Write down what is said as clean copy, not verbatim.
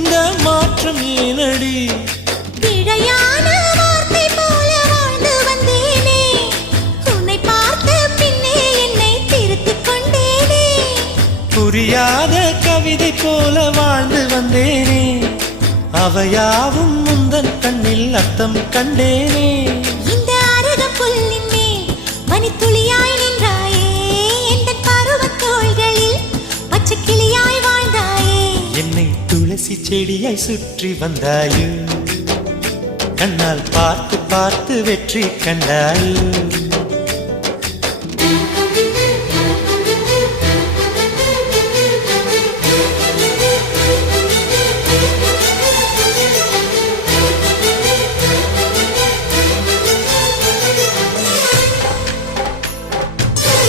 இந்த மாற்றம் ஏனடி? பிழையான வார்த்தை போல வாழ்ந்து வந்தேனே, உன்னை பார்த்த பின்னே என்னை திருத்திக் கொண்டேனே. புரியாத கவிதை போல வாழ்ந்து வந்தேனே, அவையாவும் முந்தன் கண்ணில் அர்த்தம் கண்டேனே. இந்த அருக புல்லின் மேல் பனித்துளியாய் நின்றாயே, இந்த பருவத் தோள்களில் பச்சை கிளியாய் வாழ்ந்தாயே. என்னை துளசி செடியாய் சுற்றி வந்தாயோ, கண்ணால் பார்த்து பார்த்து வெற்றி கண்டாயோ.